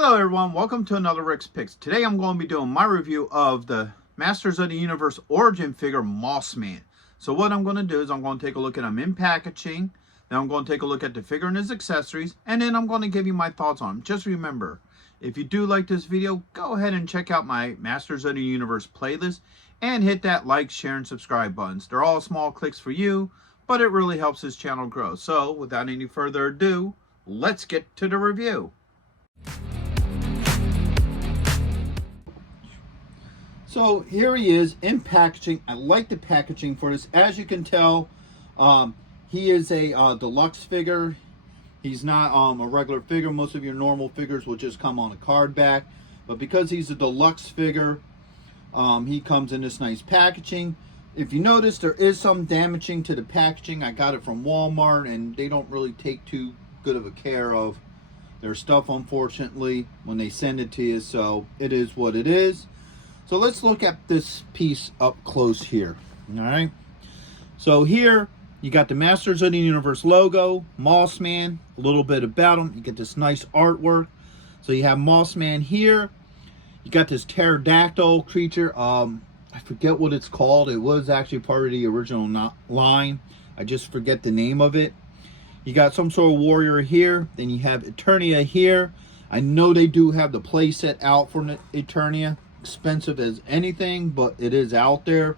Hello everyone, welcome to another Rick's Picks. Today I'm going to be doing my review of the Masters of the Universe Origin figure Mossman. So what I'm going to do is I'm going to take a look at him in packaging, then I'm going to take a look at the figure and his accessories, and then I'm going to give you my thoughts on him. Just remember, if you do like this video, go ahead and check out my Masters of the Universe playlist and hit that like, share, and subscribe buttons. They're all small clicks for you, but it really helps this channel grow. So without any further ado, let's get to the review. So here he is in packaging. I like the packaging for this. As you can tell, he is a deluxe figure. He's not a regular figure. Most of your normal figures will just come on a card back. But because he's a deluxe figure, he comes in this nice packaging. If you notice, there is some damaging to the packaging. I got it from Walmart, and they don't really take too good of a care of their stuff, unfortunately, when they send it to you. So it is what it is. So let's look at this piece up close here. All right. So here you got the Masters of the Universe logo, Mossman, a little bit about him. You get this nice artwork. So you have Mossman here. You got this pterodactyl creature. I forget what it's called. It was actually part of the original line. I just forget the name of it. You got some sort of warrior here. Then you have Eternia here. I know they do have the play set out for Eternia. Expensive as anything, but it is out there.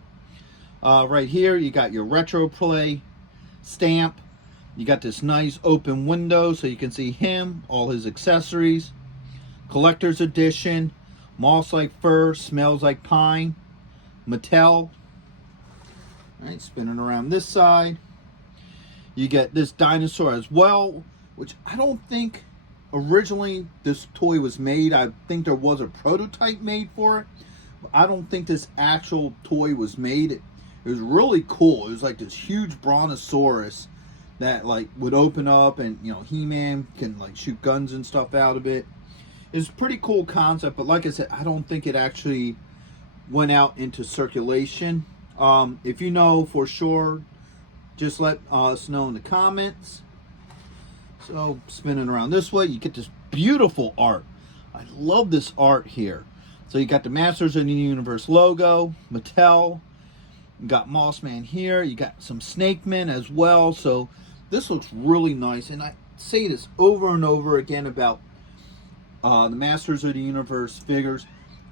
Right here you got your retro play stamp. You got this nice open window so you can see him, all his accessories. Collector's edition. Moss like fur, smells like pine. Mattel. All right, spinning around this side. You get this dinosaur as well, which I don't think originally this toy was made. I think there was a prototype made for it, but I don't think this actual toy was made. It was really cool. It was like this huge brontosaurus that like would open up, and you know, He-Man can like shoot guns and stuff out of it. It's a pretty cool concept, but like I said, I don't think it actually went out into circulation. If you know for sure, just let us know in the comments. So spinning around this way, you get this beautiful art. I love this art here. So you got the Masters of the Universe logo, Mattel. You got Mossman here. You got some Snake Men as well. So this looks really nice. And I say this over and over again about the Masters of the Universe figures.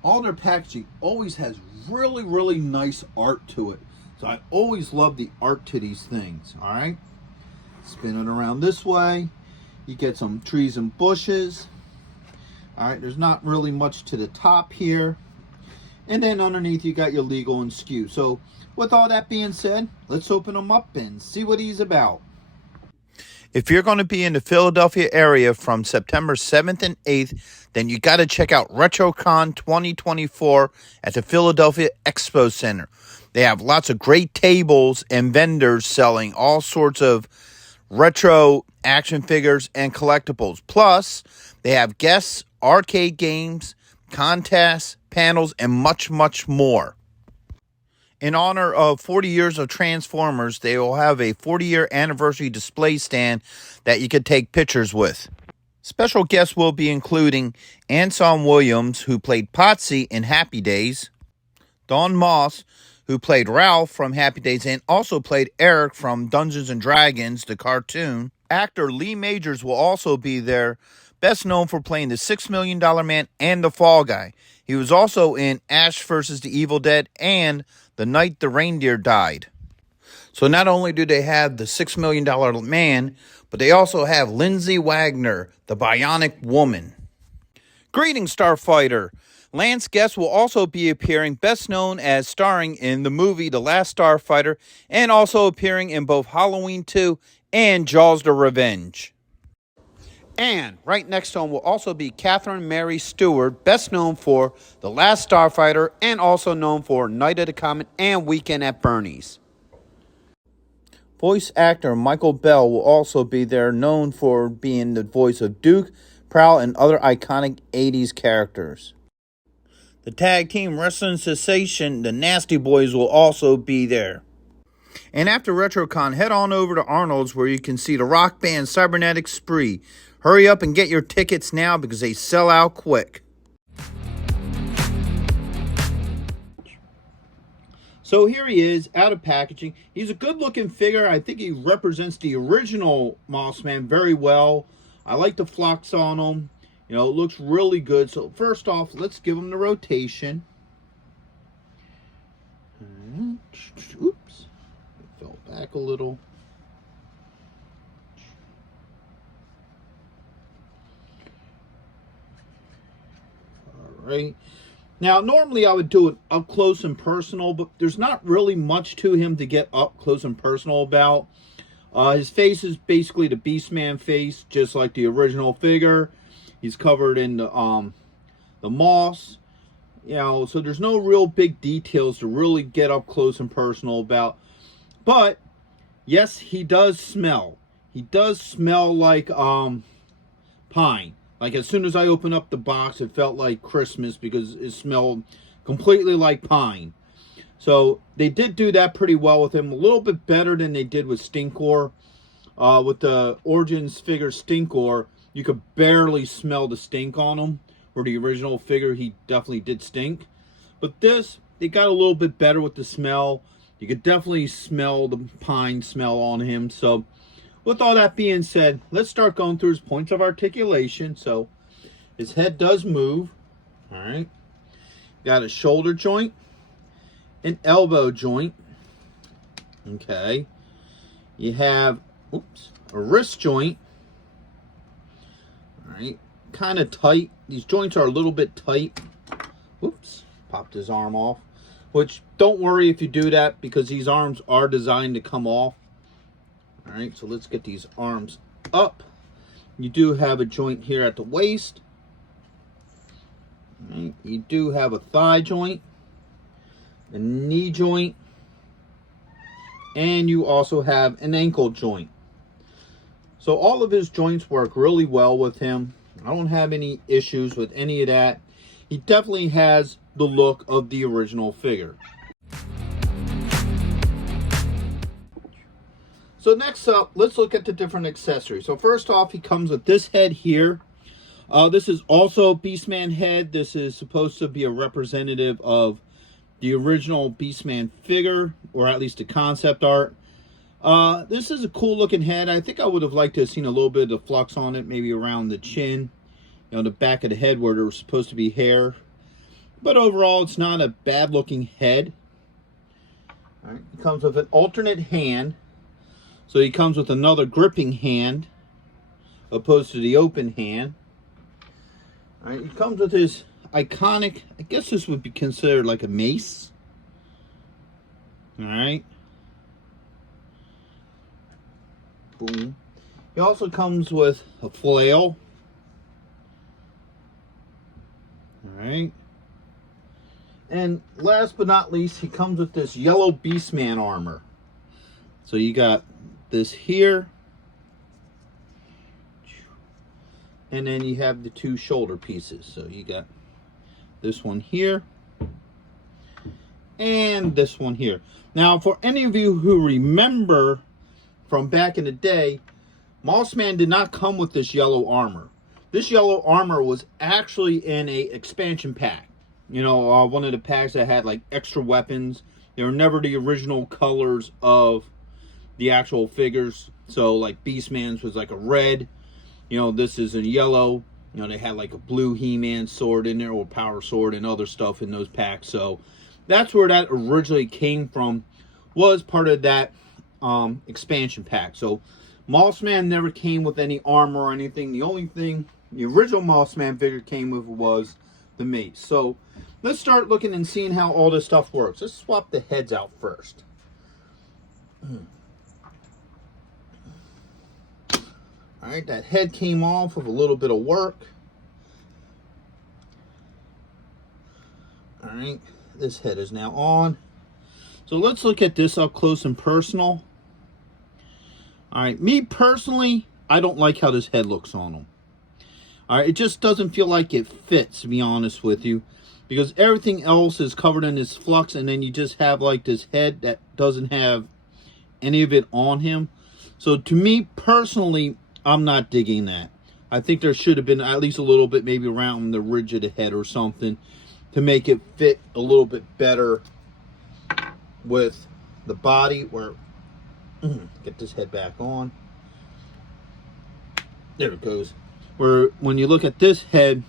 All their packaging always has really, really nice art to it. So I always love the art to these things. All right. Spinning around this way. You get some trees and bushes. All right, there's not really much to the top here. And then underneath you got your legal and skew. So with all that being said, let's open him up and see what he's about. If you're going to be in the Philadelphia area from September 7th and 8th, then you got to check out RetroCon 2024 at the Philadelphia Expo Center. They have lots of great tables and vendors selling all sorts of retro action figures and collectibles. Plus, they have guests, arcade games, contests, panels, and much, much more. In honor of 40 years of Transformers, they will have a 40-year anniversary display stand that you could take pictures with. Special guests will be including Anson Williams, who played Potsy in Happy Days, Don Moss, who played Ralph from Happy Days and also played Eric from Dungeons & Dragons, the cartoon. Actor Lee Majors will also be there, best known for playing the $6 Million Man and the Fall Guy. He was also in Ash vs. the Evil Dead and The Night the Reindeer Died. So not only do they have the $6 Million Man, but they also have Lindsay Wagner, the Bionic Woman. Greetings, Starfighter! Lance Guest will also be appearing, best known as starring in the movie The Last Starfighter, and also appearing in both Halloween 2 and Jaws the Revenge. And right next to him will also be Catherine Mary Stewart, best known for The Last Starfighter and also known for Night of the Comet and Weekend at Bernie's. Voice actor Michael Bell will also be there, known for being the voice of Duke, Prowl, and other iconic 80s characters. The tag team wrestling sensation, the Nasty Boys, will also be there. And after RetroCon, head on over to Arnold's where you can see the rock band Cybernetic Spree. Hurry up and get your tickets now because they sell out quick. So here he is, out of packaging. He's a good-looking figure. I think he represents the original Mossman very well. I like the flux on him. You know, it looks really good. So first off, let's give him the rotation. Oops. It fell back a little. All right. Now, normally I would do it up close and personal, but there's not really much to him to get up close and personal about. His face is basically the Beastman face, just like the original figure. He's covered in the moss. You know, so there's no real big details to really get up close and personal about. But, yes, he does smell. He does smell like pine. Like, as soon as I opened up the box, it felt like Christmas because it smelled completely like pine. So, they did do that pretty well with him. A little bit better than they did with Stinkor. With the Origins figure Stinkor, you could barely smell the stink on him. Where the original figure, he definitely did stink. But this, they got a little bit better with the smell. You could definitely smell the pine smell on him. So, with all that being said, let's start going through his points of articulation. So, his head does move. All right. Got a shoulder joint, an elbow joint. Okay. You have, a wrist joint. All right. Kind of tight. These joints are a little bit tight. Oops. Popped his arm off. Which, don't worry if you do that because these arms are designed to come off. All right, so let's get these arms up. You do have a joint here at the waist. All right, you do have a thigh joint, a knee joint, and you also have an ankle joint. So all of his joints work really well with him. I don't have any issues with any of that. He definitely has the look of the original figure. So next up, let's look at the different accessories. So first off, he comes with this head here. This is also Beastman head. This is supposed to be a representative of the original Beastman figure, or at least the concept art. This is a cool looking head. I think I would have liked to have seen a little bit of the flux on it, maybe around the chin, you know, the back of the head where there was supposed to be hair. But overall, it's not a bad looking head. All right, it comes with an alternate hand. So he comes with another gripping hand, opposed to the open hand. All right, he comes with his iconic, I guess this would be considered like a mace. All right. Boom. He also comes with a flail. All right. And last but not least, he comes with this yellow Beastman armor. So you got this here, and then you have the two shoulder pieces. So you got this one here and this one here. Now, for any of you who remember from back in the day, Mossman did not come with this yellow armor. This yellow armor was actually in a expansion pack. You know, one of the packs that had like extra weapons. They were never the original colors of the actual figures. So like Beastman's was like a red, you know, this is a yellow. You know, they had like a blue He-Man sword in there, or power sword and other stuff in those packs. So that's where that originally came from, was part of that expansion pack. So Mossman never came with any armor or anything. The only thing the original Mossman figure came with was the mace. So let's start looking and seeing how all this stuff works. Let's swap the heads out first. All right, that head came off with a little bit of work. All right, this head is now on. So let's look at this up close and personal. All right, me personally, I don't like how this head looks on him. All right, it just doesn't feel like it fits, to be honest with you, because everything else is covered in this flux, and then you just have like this head that doesn't have any of it on him. So to me personally, I'm not digging that. I think there should have been at least a little bit maybe around the ridge of the head or something to make it fit a little bit better with the body. Where get this head back on. There it goes. Where when you look at this head,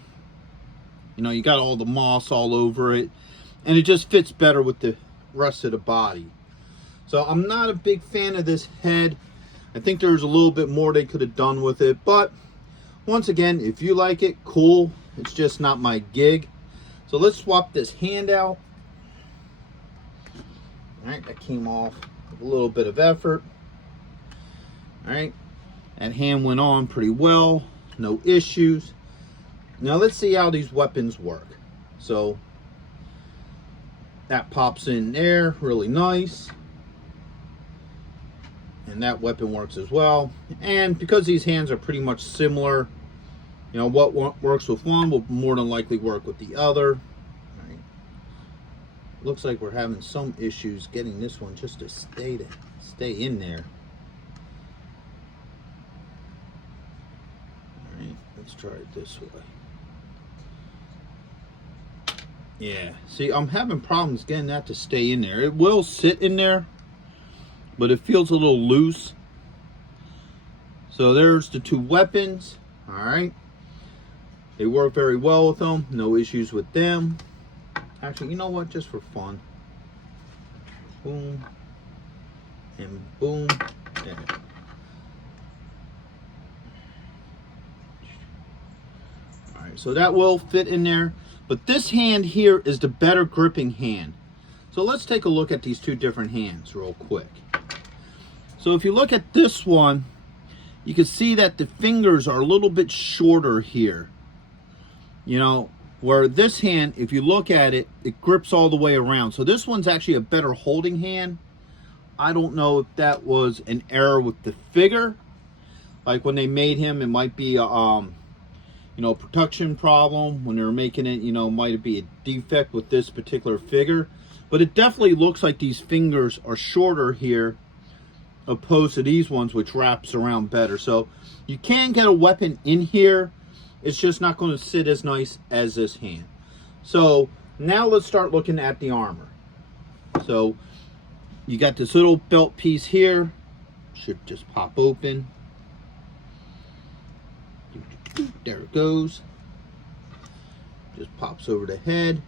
you know, you got all the moss all over it, and it just fits better with the rest of the body. So I'm not a big fan of this head. I think there's a little bit more they could have done with it, but once again, if you like it, cool. It's just not my gig. So let's swap this hand out. All right, that came off with a little bit of effort. All right, that hand went on pretty well, no issues. Now let's see how these weapons work. So that pops in there, really nice. And that weapon works as well. And because these hands are pretty much similar, you know, what works with one will more than likely work with the other. All right. Looks like we're having some issues getting this one just to stay in there. All right, let's try it this way. Yeah, see, I'm having problems getting that to stay in there. It will sit in there, but it feels a little loose. So there's the two weapons. All right, they work very well with them, no issues with them. Actually, you know what, just for fun, boom and boom. There. All right, so that will fit in there, but this hand here is the better gripping hand. So let's take a look at these two different hands real quick. So if you look at this one, you can see that the fingers are a little bit shorter here. You know, where this hand, if you look at it, it grips all the way around. So this one's actually a better holding hand. I don't know if that was an error with the figure. Like when they made him, it might be a, you know, production problem. When they were making it, you know, might be a defect with this particular figure. But it definitely looks like these fingers are shorter here, opposed to these ones, which wraps around better. So you can get a weapon in here. It's just not going to sit as nice as this hand. So now let's start looking at the armor. So you got this little belt piece here. Should just pop open. There it goes. Just pops over the head.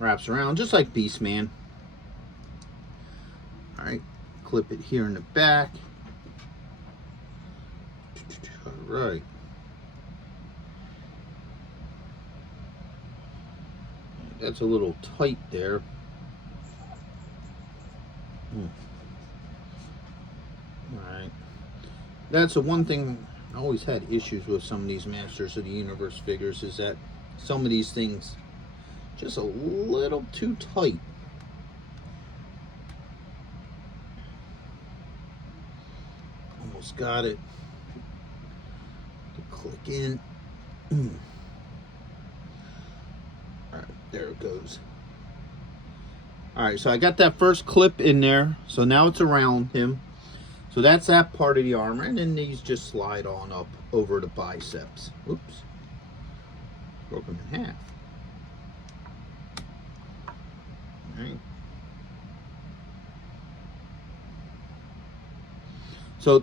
Wraps around just like Beastman. All right. Clip it here in the back. All right. That's a little tight there. Alright. That's the one thing I always had issues with some of these Masters of the Universe figures, is that some of these things just a little too tight. Almost got it. To click in. There it goes. Alright, so I got that first clip in there. So now it's around him. So that's that part of the armor. And then these just slide on up over the biceps. Oops. Broke them in half. Alright. So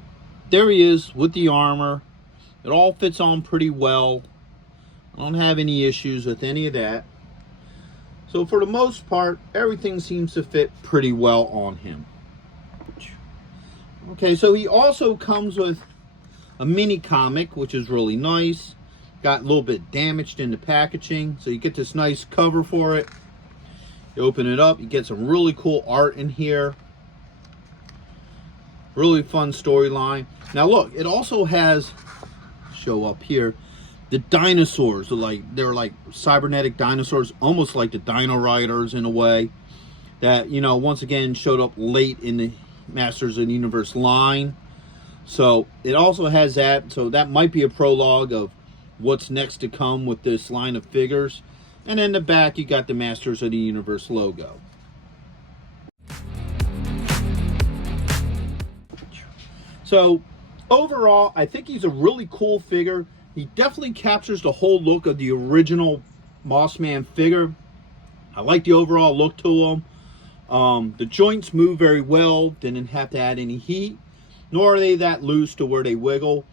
there he is with the armor. It all fits on pretty well. I don't have any issues with any of that. So for the most part, everything seems to fit pretty well on him. Okay, so he also comes with a mini comic, which is really nice. Got a little bit damaged in the packaging, so you get this nice cover for it. You open it up, you get some really cool art in here. Really fun storyline. Now look, it also has, show up here, the dinosaurs. They're like cybernetic dinosaurs, almost like the Dino Riders in a way, that, you know, once again showed up late in the Masters of the Universe line. So it also has that. So that might be a prologue of what's next to come with this line of figures. And in the back, you got the Masters of the Universe logo. So Overall, I think he's a really cool figure. He definitely captures the whole look of the original Mossman figure. I like the overall look to him. The joints move very well, didn't have to add any heat, nor are they that loose to where they wiggle.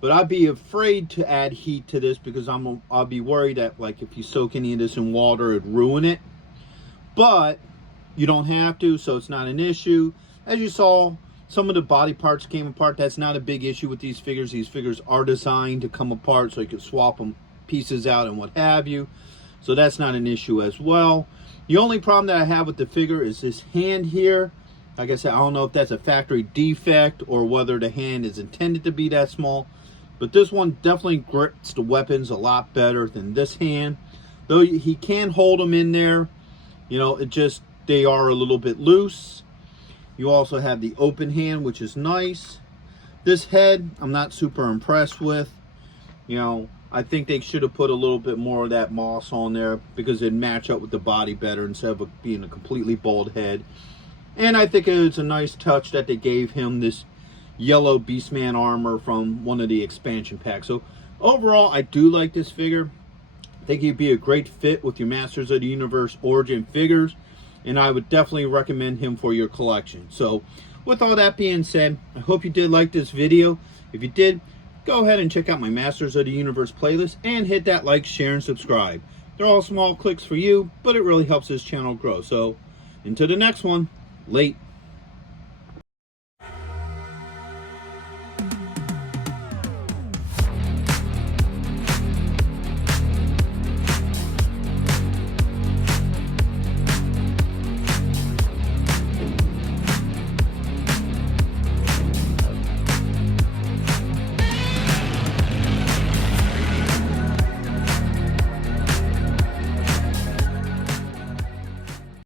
But I'd be afraid to add heat to this because I'll be worried that, like, if you soak any of this in water, it'd ruin it. But you don't have to, so it's not an issue. As you saw, some of the body parts came apart. That's not a big issue with these figures. These figures are designed to come apart so you can swap them pieces out and what have you. So that's not an issue as well. The only problem that I have with the figure is this hand here. Like I said, I don't know if that's a factory defect or whether the hand is intended to be that small. But this one definitely grips the weapons a lot better than this hand. Though he can hold them in there, you know, they are a little bit loose. You also have the open hand, which is nice. This head, I'm not super impressed with. You know, I think they should have put a little bit more of that moss on there because it'd match up with the body better instead of it being a completely bald head. And I think it's a nice touch that they gave him this yellow Beastman armor from one of the expansion packs. So overall, I do like this figure. I think he'd be a great fit with your Masters of the Universe Origin figures, and I would definitely recommend him for your collection. So with all that being said, I hope you did like this video. If you did, go ahead and check out my Masters of the Universe playlist and hit that like, share, and subscribe. They're all small clicks for you, but it really helps this channel grow. So until the next one, late.